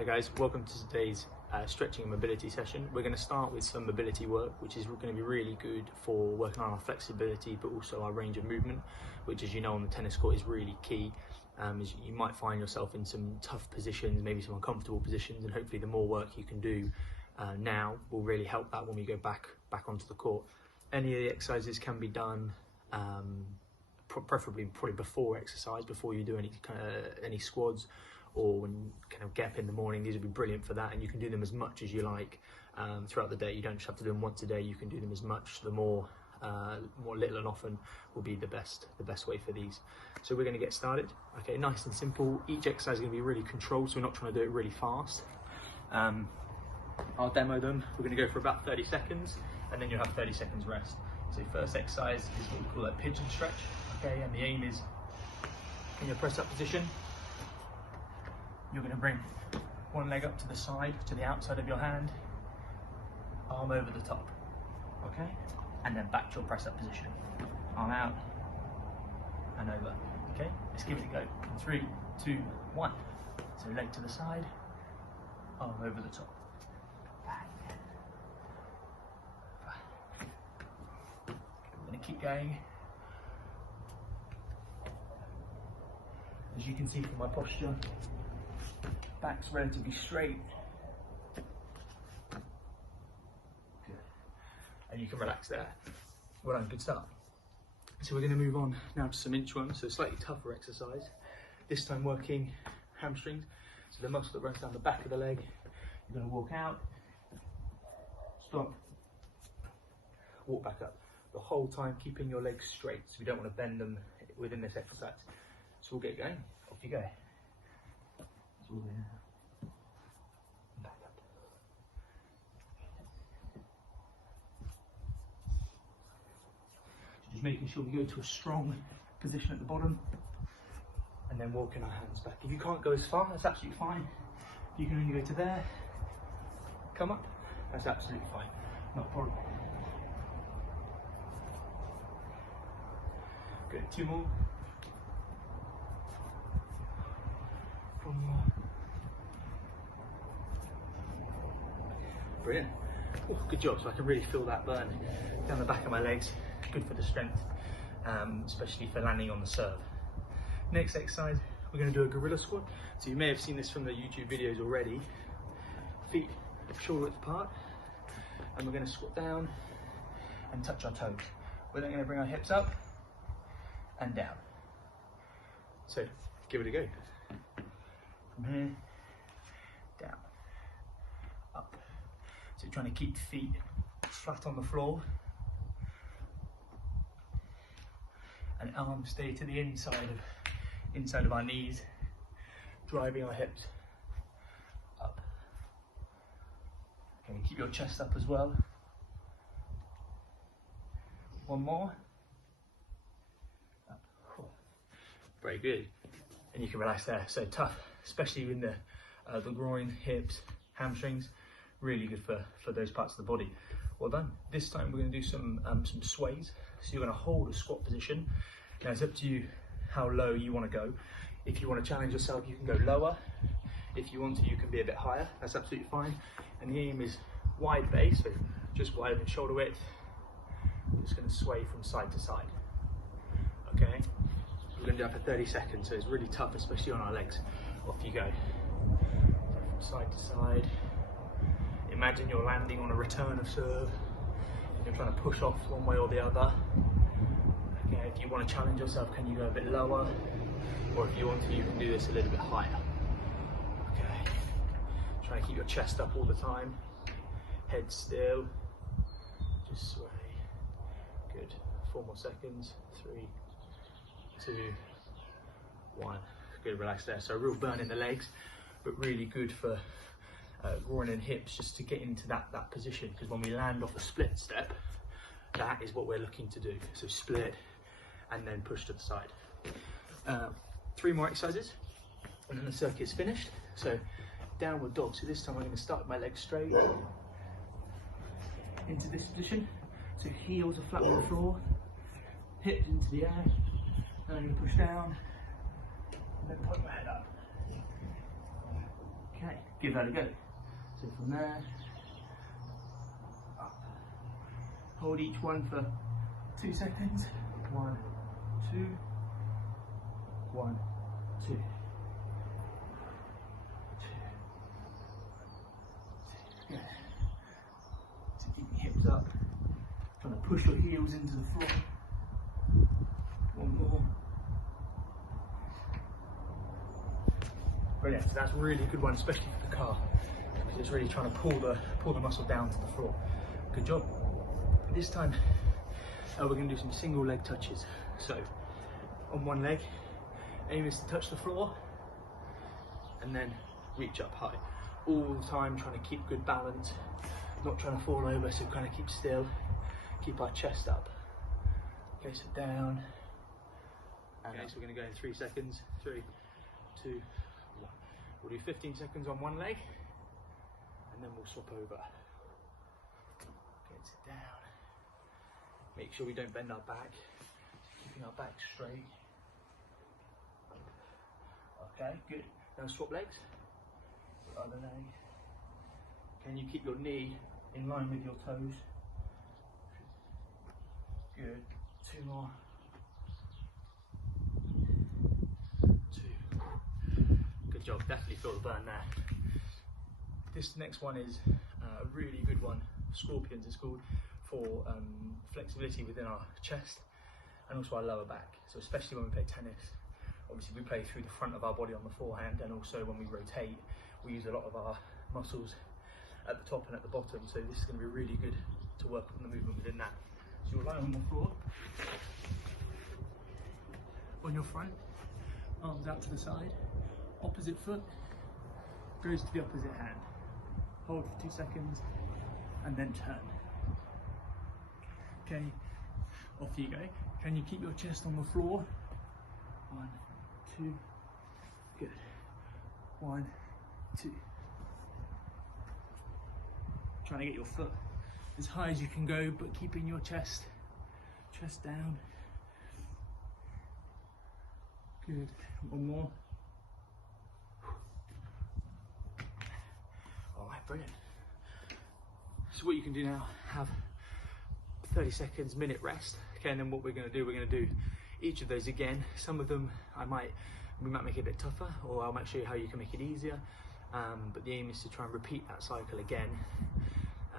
Hi guys, welcome to today's stretching and mobility session. We're going to start with some mobility work, which is going to be really good for working on our flexibility, but also our range of movement, which, as you know, on the tennis court is really key. As you might find yourself in some tough positions, maybe some uncomfortable positions, and hopefully the more work you can do now will really help that when we go back onto the court. Any of the exercises can be done preferably probably before exercise, before you do any squads, or when you kind of get up in the morning. These would be brilliant for that, and you can do them as much as you like throughout the day. You don't just have to do them once a day, you can do them as much. The more little and often will be the best way for these. So we're going to get started. Okay, nice and simple. Each exercise is going to be really controlled, so we're not trying to do it really fast. I'll demo them. We're going to go for about 30 seconds and then you'll have 30 seconds rest. So first exercise is what we call a pigeon stretch. Okay, and the aim is in your press up position, you're going to bring one leg up to the side, to the outside of your hand, arm over the top, okay? And then back to your press up position. Arm out and over, okay? Let's give it a go. 3, 2, 1. So leg to the side, arm over the top. I'm going to keep going. As you can see from my posture, back's relatively straight. Good. And you can relax there. Well done, good start. So we're going to move on now to some inchworms, so slightly tougher exercise. This time working hamstrings, so the muscle that runs down the back of the leg. You're going to walk out, stop, walk back up. The whole time keeping your legs straight, so we don't want to bend them within this exercise. So we'll get going. Off you go. Back up. Just making sure we go to a strong position at the bottom and then walking our hands back. If you can't go as far, that's absolutely fine. If you can only go to there, come up, that's absolutely fine. Not a problem. Good, 2 more. 1 more. Brilliant. Oh, good job. So I can really feel that burn down the back of my legs. Good for the strength, especially for landing on the serve. Next exercise, we're going to do a gorilla squat. So you may have seen this from the YouTube videos already. Feet shoulder width apart, and we're going to squat down and touch our toes. We're then going to bring our hips up and down. So give it a go. From here, down, up. So trying to keep feet flat on the floor and arms stay to the inside of our knees, driving our hips up. Okay, keep your chest up as well. 1 more. Up. Very good. And you can relax there. So tough, especially in the groin, hips, hamstrings. Really good for those parts of the body. Well done. This time we're going to do some sways. So you're going to hold a squat position. Now it's up to you how low you want to go. If you want to challenge yourself, you can go lower. If you want to, you can be a bit higher. That's absolutely fine. And the aim is wide base, so just wide and shoulder width. I'm just going to sway from side to side. Okay. We're going to do that for 30 seconds, so it's really tough, especially on our legs. Off you go. From side to side. Imagine you're landing on a return of serve. You're trying to push off one way or the other. Okay, if you want to challenge yourself, can you go a bit lower? Or if you want to, you can do this a little bit higher. Okay. Try to keep your chest up all the time. Head still. Just sway. Good. 4 more seconds. 3, 2, 1. Good, relax there. So a real burn in the legs, but really good for groin and hips, just to get into that position, because when we land off a split step, that is what we're looking to do. So split and then push to the side. 3 more exercises and then the circuit's finished. So downward dog. So this time I'm going to start with my legs straight into this position. So heels are flat on the floor, hips into the air. Then I'm going to push down and then point my head up. Okay, give that a go. So from there, up. Hold each one for 2 seconds. 1, 2, 1, 2. Good. So keep your hips up. Trying to push your heels into the floor. One more. Brilliant. So that's a really good one, especially for the calf, because it's really trying to pull the muscle down to the floor. Good job. This time, we're going to do some single leg touches. So, on one leg, aim is to touch the floor, and then reach up high. All the time trying to keep good balance, not trying to fall over, so kind of keep still, keep our chest up. Okay, so down. Okay, so we're going to go in 3 seconds. 3, 2, 1. We'll do 15 seconds on one leg, and then we'll swap over. Okay, sit down. Make sure we don't bend our back, keeping our back straight. Okay, good. Now swap legs. The other leg. Can you keep your knee in line with your toes? Good. 2 more. 2. Good job. Definitely feel the burn there. This next one is a really good one. Scorpions it's called, for flexibility within our chest and also our lower back. So especially when we play tennis, obviously we play through the front of our body on the forehand, and also when we rotate, we use a lot of our muscles at the top and at the bottom. So this is going to be really good to work on the movement within that. So you'll lie on the floor, on your front, arms out to the side, opposite foot goes to the opposite hand. Hold for 2 seconds and then turn. Okay, off you go. Can you keep your chest on the floor? 1, 2, good. 1, 2. Trying to get your foot as high as you can go, but keeping your chest down. Good. One more. All right, brilliant. So what you can do now, have 30 seconds, minute rest. Okay, and then what we're going to do each of those again. Some of them we might make it a bit tougher, or I might show you how you can make it easier. But the aim is to try and repeat that cycle again.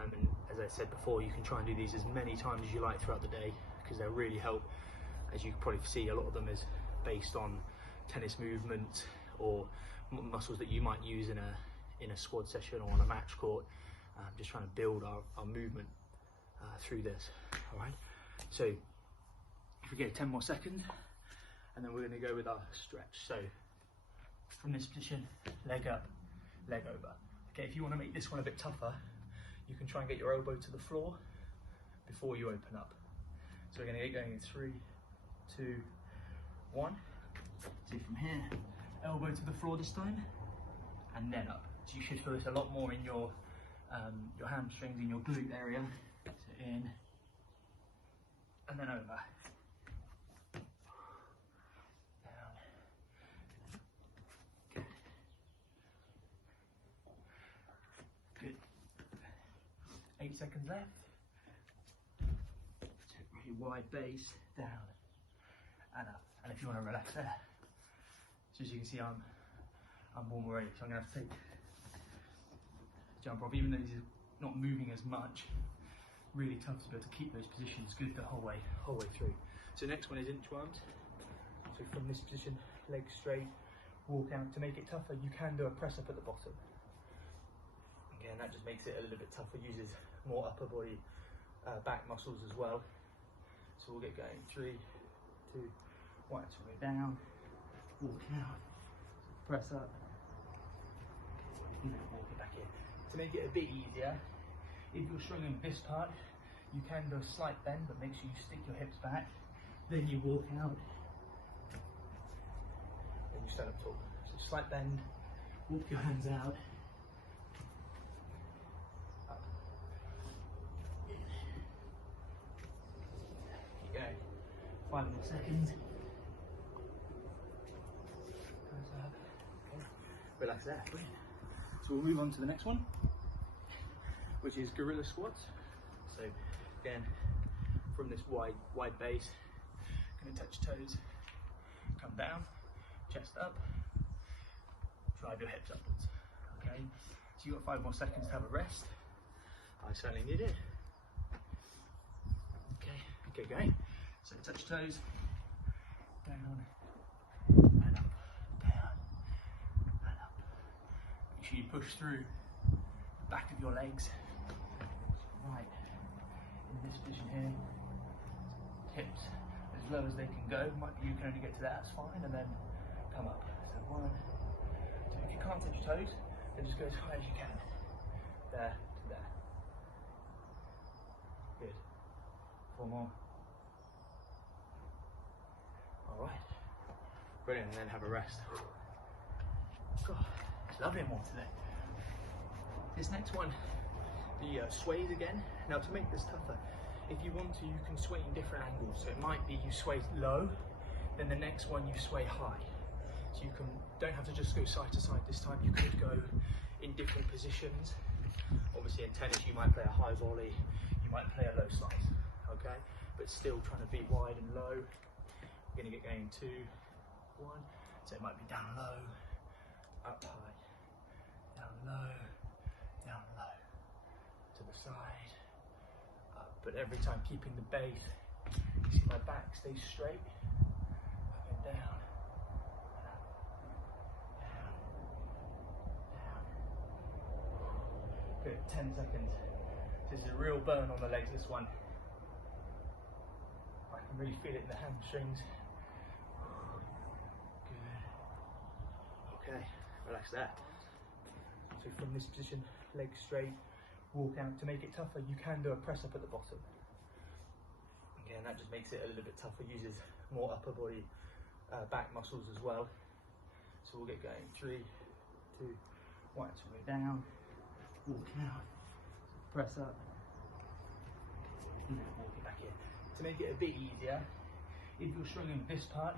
And as I said before, you can try and do these as many times as you like throughout the day, because they'll really help. As you can probably see, a lot of them is based on tennis movement or muscles that you might use in a squad session or on a match court. Just trying to build our movement through this. All right, so if we go 10 more seconds, and then we're going to go with our stretch. So from this position, leg up, leg over. Okay, if you want to make this one a bit tougher, you can try and get your elbow to the floor before you open up. So we're going to get going in 3, 2, 1. So from here, elbow to the floor this time, and then up. So you should feel this a lot more in your hamstrings, in your glute area. So in, and then over. Down. Good. 8 seconds left. Really wide base, down and up. And if you want to relax there, so as you can see, I'm warm already, so I'm going to have to take jump off, even though this is not moving as much. Really tough to be able to keep those positions good the whole way through. So next one is inchworms. So from this position, legs straight, walk out. To make it tougher, you can do a press up at the bottom. Again, that just makes it a little bit tougher, uses more upper body, back muscles as well. So we'll get going. 3, 2, 1. So we're down, walk out, press up, and then walk it back in. To make it a bit easier, if you're struggling with this part, you can do a slight bend, but make sure you stick your hips back. Then you walk out, and you stand up tall. So slight bend, walk your hands out, up, in. Keep going. 5 more seconds. Hands up. Okay. Relax there. Brilliant. So we'll move on to the next one, which is gorilla squats. So again, from this wide base, gonna touch toes, come down, chest up, drive your hips upwards. Okay, so you've got 5 more seconds to have a rest. I certainly need it. Okay, going. So touch toes, down, and up, down, and up. Make sure you push through the back of your legs. Right, in this position here, hips as low as they can go. Might be you can only get to that, that's fine, and then come up. So 1, 2, if you can't touch your toes, then just go as high as you can. There to there. Good. 4 more. All right. Brilliant, and then have a rest. God, it's lovely and warm today. This next one, the sways again. Now to make this tougher, if you want to, you can sway in different angles. So it might be you sway low, then the next one you sway high. So you don't have to just go side to side this time, you could go in different positions. Obviously in tennis you might play a high volley, you might play a low slice, okay? But still trying to be wide and low. We're gonna get going 2, 1. So it might be down low, up high, down low, to the side, up. But every time keeping the base, you see my back stays straight, up and down, and up, down, down. Good, 10 seconds. This is a real burn on the legs, this one. I can really feel it in the hamstrings. Good. Okay, relax that. So from this position, legs straight, walk out. To make it tougher, you can do a press up at the bottom. Again, that just makes it a little bit tougher, uses more upper body, back muscles as well. So we'll get going. 3, 2, 1. So we're down, walk out, press up, and then walk it back in. To make it a bit easier, if you're struggling with this part,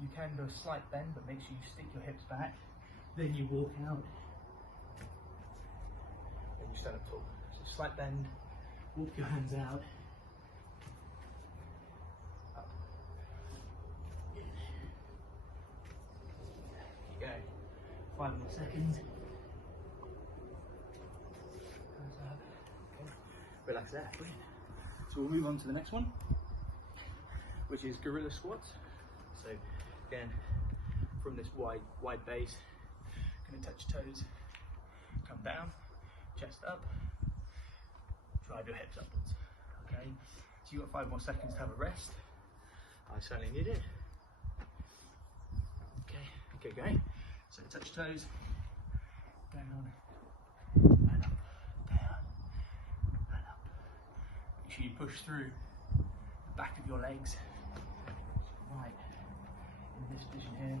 you can do a slight bend, but make sure you stick your hips back. Then you walk out, and you stand up tall. So slight bend, walk your hands out, up, in. Keep going. 5 more seconds. Hands up. Okay. Relax there. Brilliant. So we'll move on to the next one, which is gorilla squats. So again, from this wide base, gonna touch toes, come down, chest up, drive your hips upwards. Okay, so you've got 5 more seconds to have a rest. I certainly need it. Okay, going. So touch toes, down, and up, down, and up. Make sure you push through the back of your legs. Right, in this position here,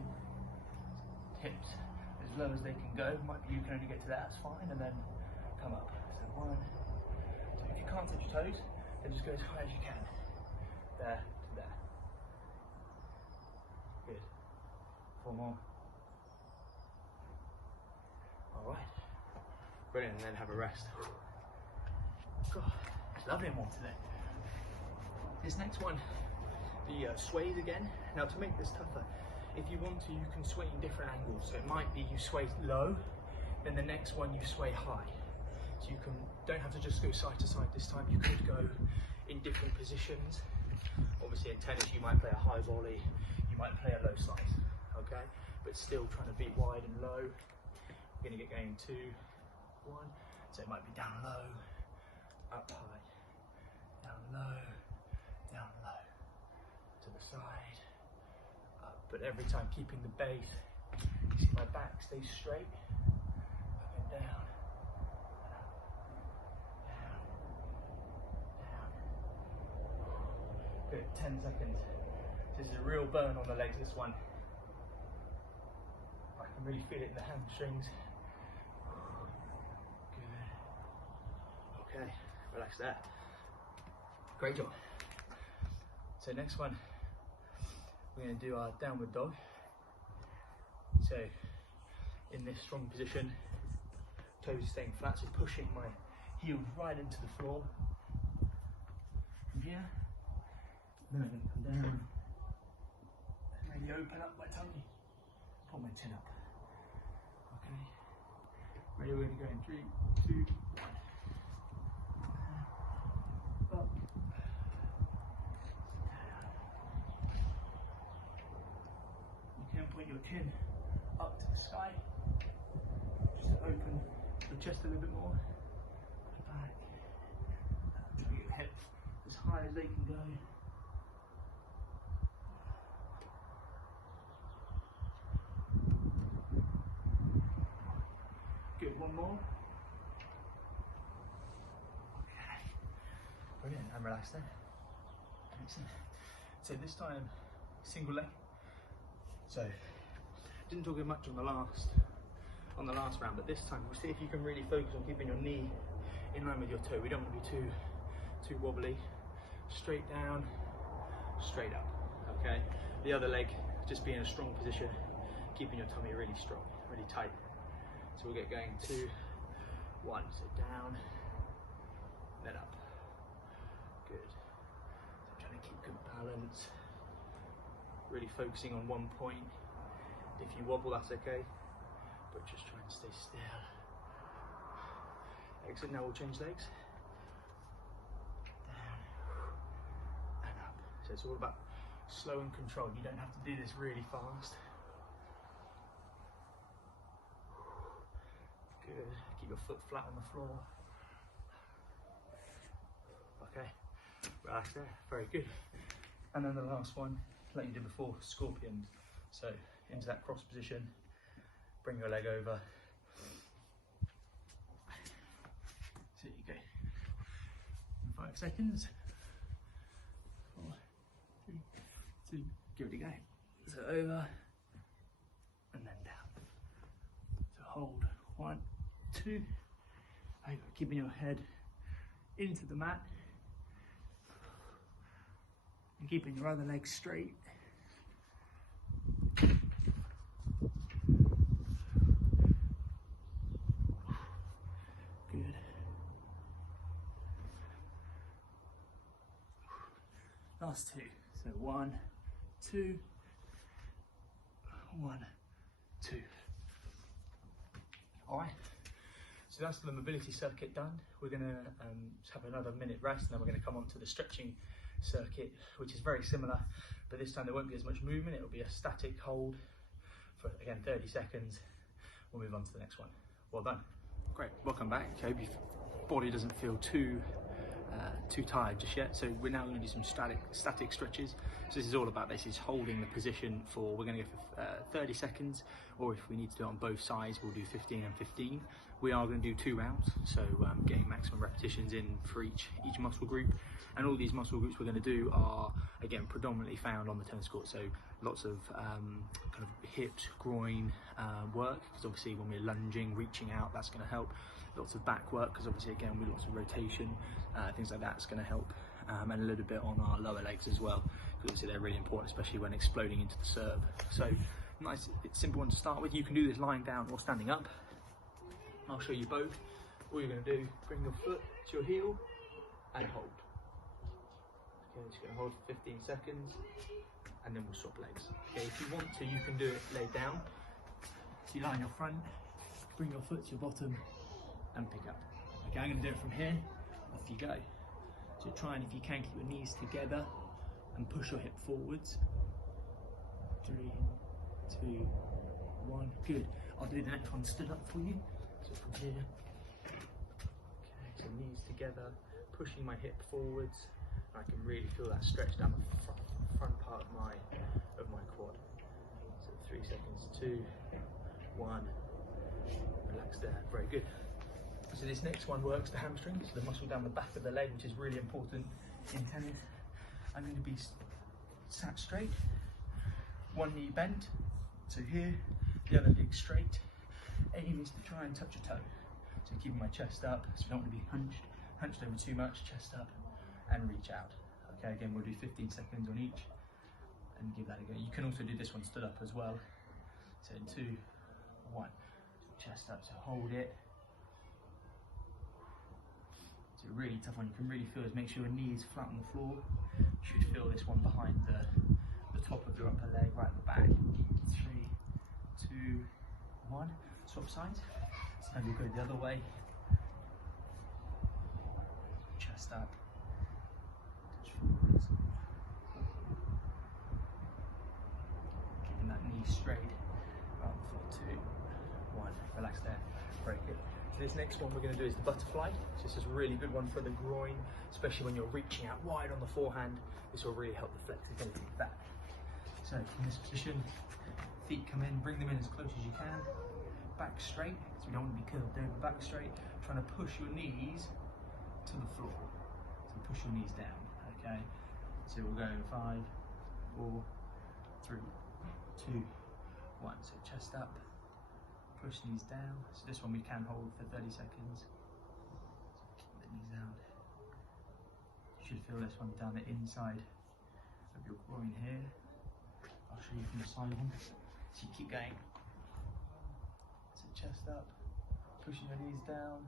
hips as low as they can go. Might be you can only get to that, that's fine, and then come up. So 1, 2, if you can't touch your toes, then just go as high as you can. There to there. Good. 4 more. All right. Brilliant, and then have a rest. God, it's lovely and warm today. This next one, the sways again. Now to make this tougher, if you want to, you can sway in different angles. So it might be you sway low, then the next one you sway high. So you don't have to just go side to side this time, you could go in different positions. Obviously in tennis you might play a high volley, you might play a low slice, okay? But still trying to be wide and low. We're gonna get going 2, 1. So it might be down low, up high, down low, to the side, up. But every time keeping the base, you see my back stays straight, up and down, and up, down. Good, 10 seconds. This is a real burn on the legs, this one. I can really feel it in the hamstrings. Good. Okay, relax that. Great job. So next one, we're going to do our downward dog. So in this strong position, toes staying flat, so pushing my heels right into the floor. From here, then I'm going to come down and really open up my tummy, pull my chin up. Okay, ready, we're going to go in 3, 2, 1. Up. You can point your chin up to the sky, just to open the chest a little bit more. Back. Bring your hips as high as they can go. Good, one more. Okay. Brilliant, and relax there. Excellent. So this time, single leg. So, didn't talk much on the last round, but this time we'll see if you can really focus on keeping your knee in line with your toe. We don't want to be too wobbly. Straight down, straight up. Okay. The other leg, just be in a strong position, keeping your tummy really strong, really tight. So we'll get going. 2, 1. So down, then up. Good. So trying to keep good balance. Really focusing on one point. If you wobble, that's okay, but just try and stay still. Excellent. Now we'll change legs. Down and up. So it's all about slow and controlled. You don't have to do this really fast. Good. Keep your foot flat on the floor. Okay. Relax there. Very good. And then the last one, like you did before, scorpions. So into that cross position, bring your leg over. So you go. 5 seconds. 4, 3, 2, give it a go. So over and then down. So hold. 1, 2. Over. Keeping your head into the mat and keeping your other leg straight. Good. Last 2. So 1, 2, 1, 2. All right. So that's the mobility circuit done. We're going to have another minute rest, and then we're going to come on to the stretching circuit, which is very similar, but this time there won't be as much movement. It will be a static hold for, again, 30 seconds. We'll move on to the next one. Well done. Great, welcome back. I hope your body doesn't feel too tired just yet. So we're now going to do some static stretches. So this is all about basically holding the position for, we're going to go for 30 seconds, or if we need to do it on both sides, we'll do 15 and 15. We are going to do 2 rounds, so getting maximum repetitions in for each muscle group. And all these muscle groups we're going to do are, again, predominantly found on the tennis court. So lots of kind of hips, groin work, because obviously when we're lunging, reaching out, that's going to help. Lots of back work, because obviously again with lots of rotation, things like that's going to help, and a little bit on our lower legs as well, because obviously they're really important, especially when exploding into the serve. So nice, it's simple one to start with. You can do this lying down or standing up. I'll show you both. All you're going to do, bring your foot to your heel and hold. Okay, just going to hold for 15 seconds, and then we'll swap legs. Okay, if you want to, you can do it laid down. So you lie on your front, bring your foot to your bottom, and pick up. Okay, I'm going to do it from here. Off you go. So try and, if you can, keep your knees together and push your hip forwards. 3, 2, 1. Good. I'll do the next one stood up for you. So from here. Okay, so knees together, pushing my hip forwards. I can really feel that stretch down the front part of my quad. So 3 seconds. 2, 1. Relax there. Very good. So this next one works the hamstrings, the muscle down the back of the leg, which is really important in tennis. I'm going to be sat straight, one knee bent, so here, the other leg straight. Aim is to try and touch a toe. So keeping my chest up, so you don't want to be hunched over too much, chest up, and reach out. Okay, again, we'll do 15 seconds on each, and give that a go. You can also do this one stood up as well. So in 2, 1, chest up, so hold it. a really tough one. You can really feel is make sure your knee is flat on the floor. You should feel this one behind the top of your upper leg, right at the back. 3, 2, 1. Swap sides. So now you'll go the other way. Chest up. Touch forwards. Keeping that knee straight. Right on the floor. 2, 1. Relax there. Very good. So this next one we're going to do is the butterfly. So this is a really good one for the groin, especially when you're reaching out wide on the forehand. This will really help the flexibility of that. So in this position, feet come in, bring them in as close as you can. Back straight, so we don't want to be curved over, back straight. Trying to push your knees to the floor. So push your knees down, okay? So we'll go 5, 4, 3, 2, 1. So chest up, push knees down. So this one we can hold for 30 seconds. So keep the knees out. You should feel this one down the inside of your groin here. I'll show you from the side one. So you keep going. So chest up, pushing your knees down.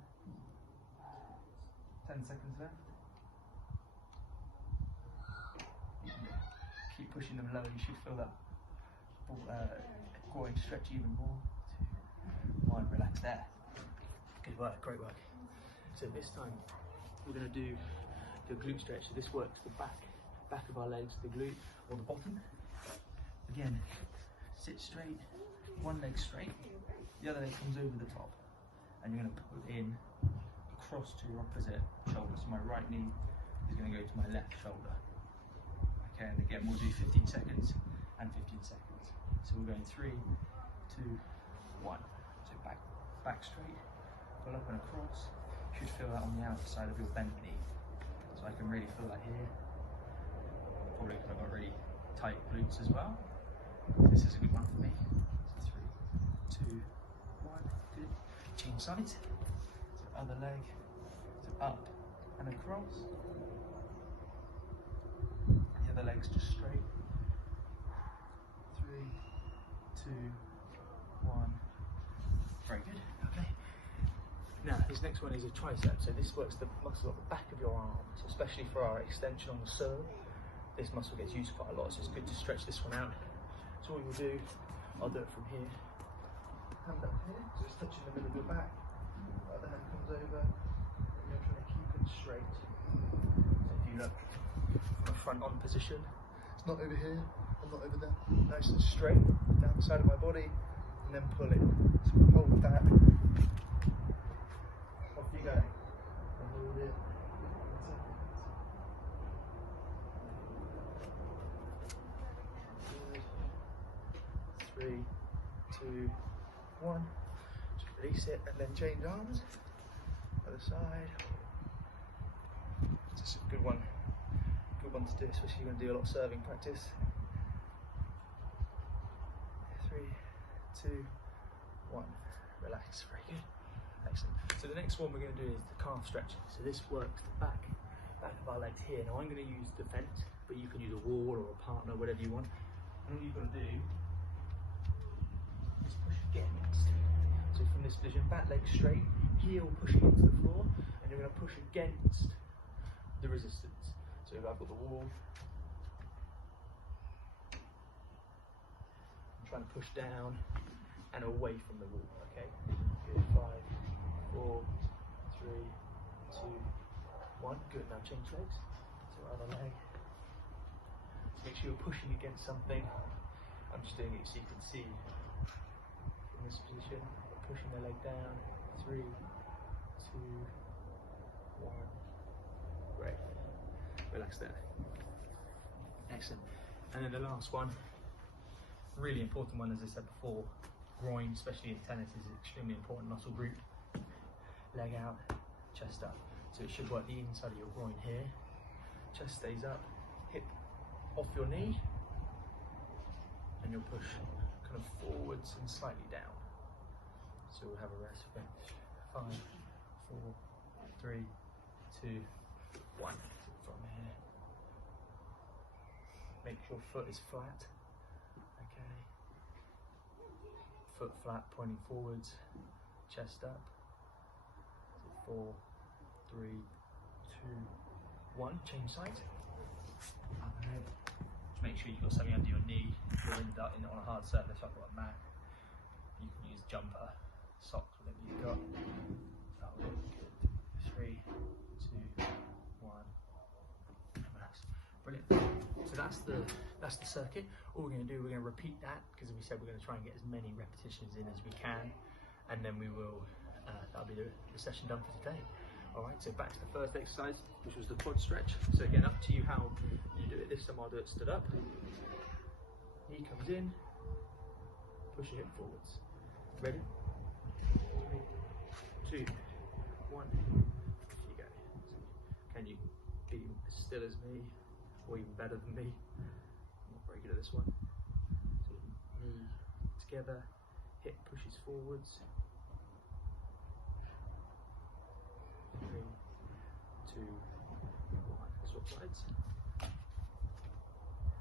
10 seconds left. Keep pushing them lower. You should feel that groin stretch even more. 2, 1. Relax there. Good work. Great work. So this time we're going to do the glute stretch. So this works the back of our legs, the glute or the bottom. Again, sit straight, one leg straight, the other leg comes over the top, and you're going to pull in across to your opposite shoulder. So my right knee is going to go to my left shoulder. Okay, and again we'll do 15 seconds and 15 seconds. So we're going 3, 2, 1. So back straight, pull up and across. You should feel that on the outside of your bent knee. So I can really feel that here. Probably because I've got really tight glutes as well. This is a good one for me. So 3, 2, 1. Good. Change sides. So other leg. So up and across. The other leg's just straight. 3, 2, 1. Very good. Okay. Now this next one is a tricep. So this works the muscle at the back of your arms, especially for our extension on the serve. This muscle gets used quite a lot, so it's good to stretch this one out. So all you'll do, I'll do it from here. Hand up here, so it's touching the middle of your back. The other hand comes over, and you're trying to keep it straight. So if you look from a front on position, it's not over here, I'm not over there. Nice and straight, down the side of my body, and then pull it. So hold that. Off you go. And hold it. 3, 2, 1. Just release it and then change arms. Other side. It's just a good one. Good one to do, especially when you do a lot of serving practice. 3, 2, 1. Relax. Very good. Excellent. So the next one we're going to do is the calf stretch. So this works the back of our legs here. Now I'm going to use the fence, but you can use a wall or a partner, whatever you want. And all you've got to do is push against. So from this position, back leg straight, heel pushing into the floor, and you're going to push against the resistance. So I've got the wall. I'm trying to push down and away from the wall, okay? Good, 5, 4, 3, 2, 1. Good, now change legs. So other leg. Make sure you're pushing against something. I'm just doing it so you can see. In this position, pushing the leg down. 3, 2, 1. Great. Relax there. Excellent. And then the last one, really important one, as I said before, groin, especially in tennis, is an extremely important muscle group. Leg out, chest up. So it should work the inside of your groin here. Chest stays up, hip off your knee, and you'll push kind of forwards and slightly down. So we'll have a rest. 5, 4, 3, 2, 1. From here. Make sure foot is flat. Okay. Foot flat, pointing forwards, chest up. 4, 3, 1, change sides. Overhead. Just make sure you've got something under your knee. If you're on a hard surface, I've got a mat. You can use jumper, socks, whatever you've got. Oh, good. 3, 2, 1. Relax. Brilliant. So that's the circuit. All we're going to do, we're going to repeat that because we said we're going to try and get as many repetitions in as we can, and then we will. That'll be the session done for today. All right. So back to the first exercise, which was the quad stretch. So again, up to you how you do it. This time I'll do it stood up. Knee comes in, pushing it forwards. Ready? 3, 2, 1. Off you go. Can you be as still as me, or even better than me? I'm not very good at this one. So knee together, hip pushes forwards. 3, 2, 1. Swap sides.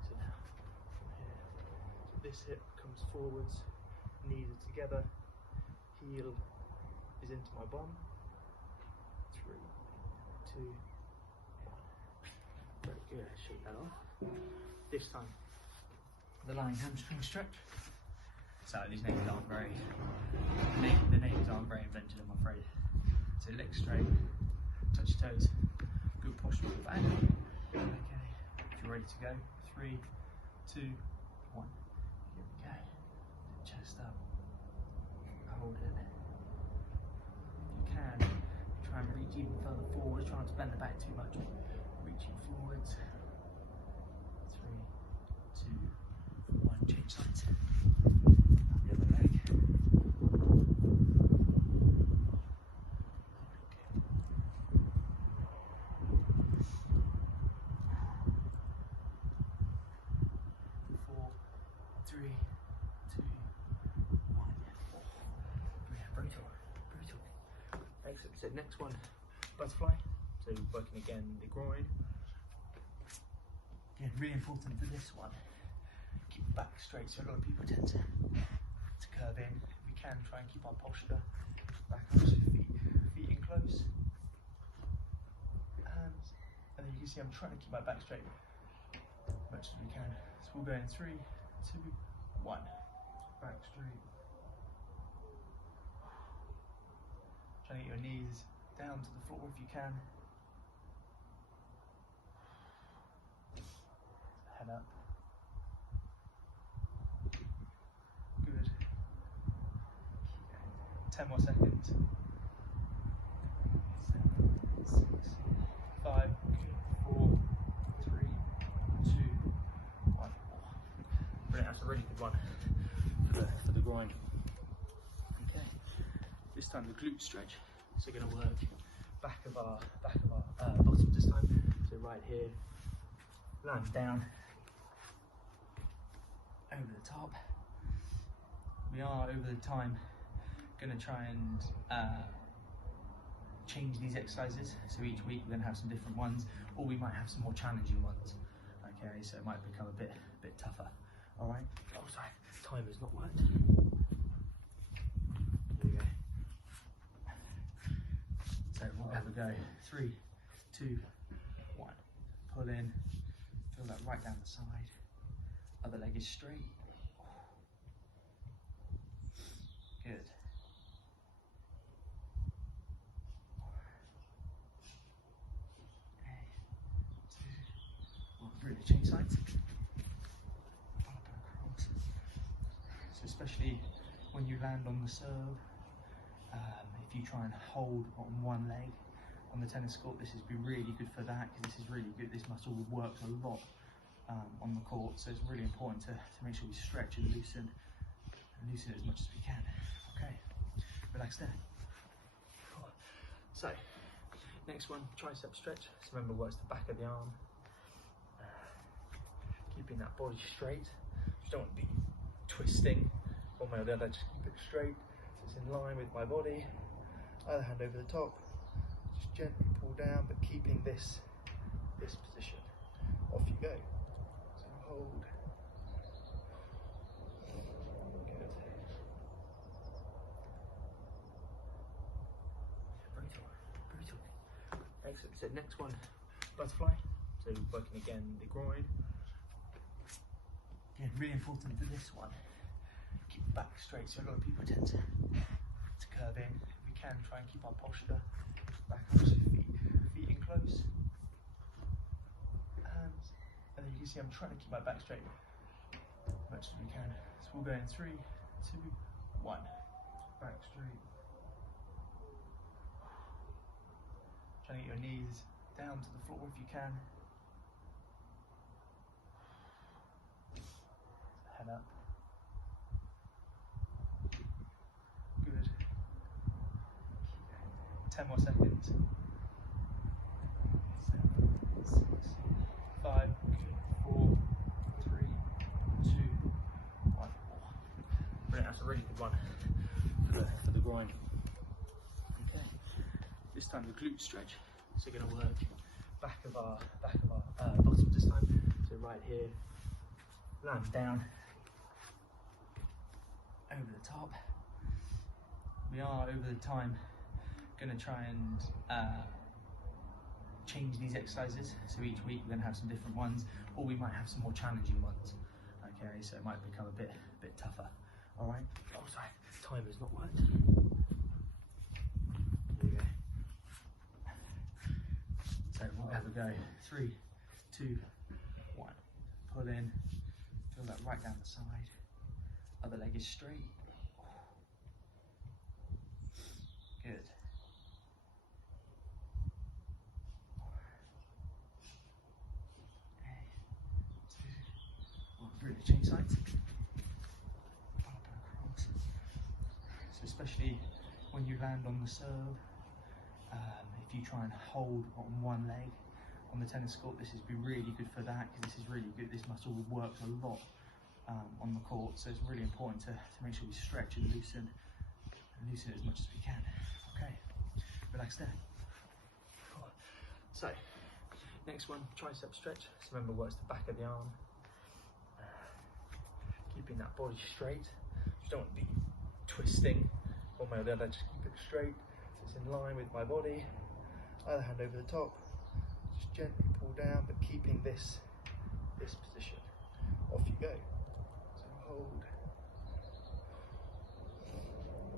So now from here, so this hip comes forwards, knees are together, heel is into my bum. 3, 2, 1. Very good. Shake that off. This time, the lying hamstring stretch. So these names aren't very. The names aren't very invented, I'm afraid. So legs straight, touch your toes, good posture on the back. Okay, if you're ready to go, 3, 2, 1. Here we go. Chest up, hold it. If you can, try and reach even further forward, try not to bend the back too much. Reaching forwards. 3, 2, 1, change sides. The other leg. 3, 2, 1. Brutal. Excellent. So next one, butterfly. So working again the groin. Again, really important for this one. Keep the back straight. So a lot of people tend to curve in. If we can, try and keep our posture back up. So feet in close. Hands. And then you can see I'm trying to keep my back straight as much as we can. So we'll go in 3, 2, 1. Back straight. Try to get your knees down to the floor if you can. Head up. Good. 10 more seconds. 7, 6, 5, 4, 3, 2, 1. Brilliant, that's a really good one for the groin. Okay, this time the glute stretch. So we're going to work back of our bottom this time. So right here, land down, over the top. We are over the time going to try and change these exercises. So each week we're going to have some different ones, or we might have some more challenging ones. Okay, so it might become a bit tougher. All right. Oh, sorry, timer's not worked. Here we go. So we'll have a go. 3, 2, 1. Pull in. Feel that right down the side. Other leg is straight. Good. 2, 1. Really change sides. So especially when you land on the serve, if you try and hold on one leg on the tennis court, this is be really good for that, because this is really good. This muscle works a lot on the court, so it's really important to make sure we stretch and loosen it as much as we can. Okay, relax there. Cool. So next one, tricep stretch. So remember, works the back of the arm, keeping that body straight. You don't want to be twisting one way or the other, just keep it straight so it's in line with my body. Other hand over the top, just gently pull down, but keeping this position. Off you go. So hold. Good. Brutal. Excellent. So next one, butterfly. So working again the groin. Again, really important for this one. Keep the back straight. So a lot of people tend to curve in. If we can, try and keep our posture back up. So feet in close. Hands. And then you can see I'm trying to keep my back straight as much as we can. So we'll go in 3, 2, 1. Back straight. Trying to get your knees down to the floor if you can. Head up. Good. 10 more seconds. 7, 6, 5, 4, 3, 2, 1. Brilliant, that's a really good one for the groin. Okay. This time the glute stretch. So we're going to work back of our bottom this time. So right here, land down, over the top. We are over the time going to try and change these exercises. So each week we're going to have some different ones, or we might have some more challenging ones. Okay, so it might become a bit tougher. All right. Oh, sorry, timer's not worked. Here we go. So we'll have a go. 3, 2, 1. Pull in. Feel that right down the side. Other leg is straight. Good. Brilliant. Change sides. So especially when you land on the serve, if you try and hold on one leg on the tennis court, this is be really good for that, because this is really good. This muscle works a lot on the court, so it's really important to make sure we stretch and loosen it as much as we can. Okay, relax there. Cool. So next one, tricep stretch. So remember, works the back of the arm, keeping that body straight. You don't want to be twisting one way or the other, just keep it straight so it's in line with my body. Other hand over the top, just gently pull down, but keeping this position. Off you go. So hold.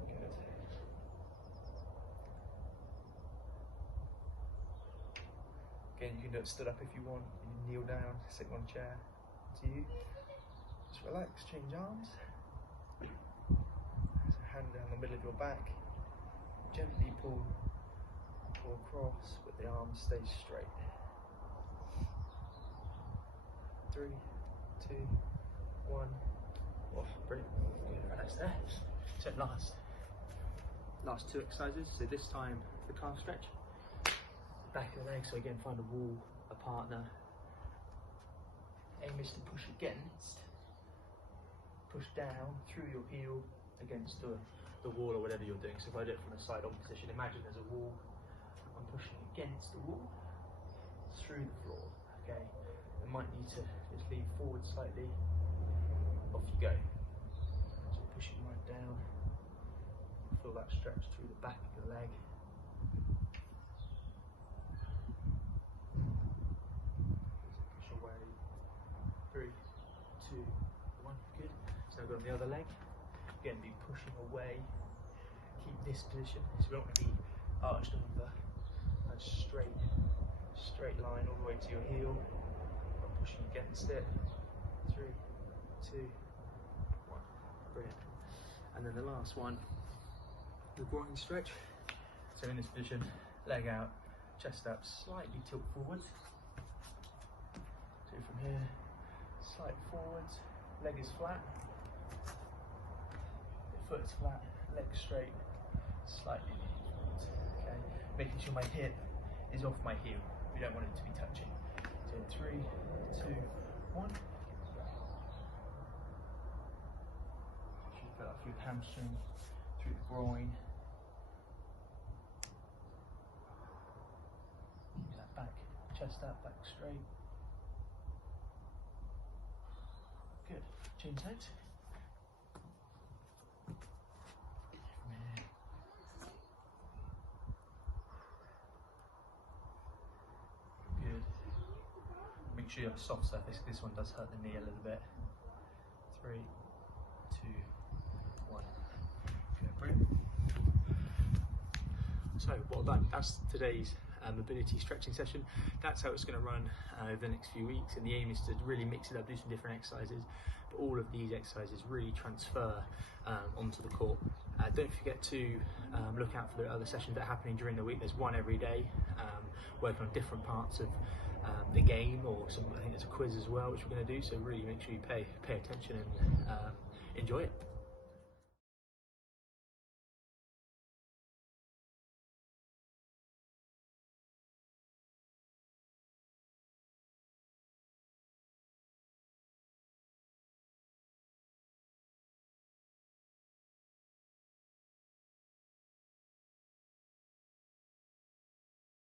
Good. Again, you can do it stood up if you want. You can kneel down, sit on a chair. To you. Just relax, change arms. So hand down the middle of your back. Gently pull across, but the arms stay straight. 3, 2, 1. Oh, brilliant. Good, relax there. So last 2 exercises. So this time the calf stretch. Back of the leg. So again, find a wall, a partner. Aim is to push down through your heel against the wall or whatever you're doing. So if I do it from a side on position, imagine there's a wall. I'm pushing against the wall, through the floor. Okay, I might need to just lean forward slightly. Off you go. So pushing right down. Feel that stretch through the back of the leg. Push away. 3, 2, 1. Good. So now go on the other leg. Again, be pushing away. Keep this position. So we don't want to be arched over. And straight line all the way to your heel. I'm pushing against it. 3, 2, 1. Brilliant. And then the last one, the groin stretch. So in this position, leg out, chest up, slightly tilt forwards. So from here, slight forwards, leg is flat, the foot is flat, leg straight, slightly lean forwards. Okay, making sure my hip is off my heel. We don't want it to be touching. So 3, 2, 1. Feel that through the hamstring, through the groin. Get that back, chest out, back straight. Good. Change sides. sure you have a soft surface. This one does hurt the knee a little bit. 3, 2, 1. Okay, brilliant. So well done. That's today's mobility stretching session. That's how it's going to run over the next few weeks, and the aim is to really mix it up, do some different exercises, but all of these exercises really transfer onto the court. Don't forget to look out for the other sessions that are happening during the week. There's one every day, working on different parts of the game, or I think there's a quiz as well which we're going to do, so really make sure you pay attention and enjoy it.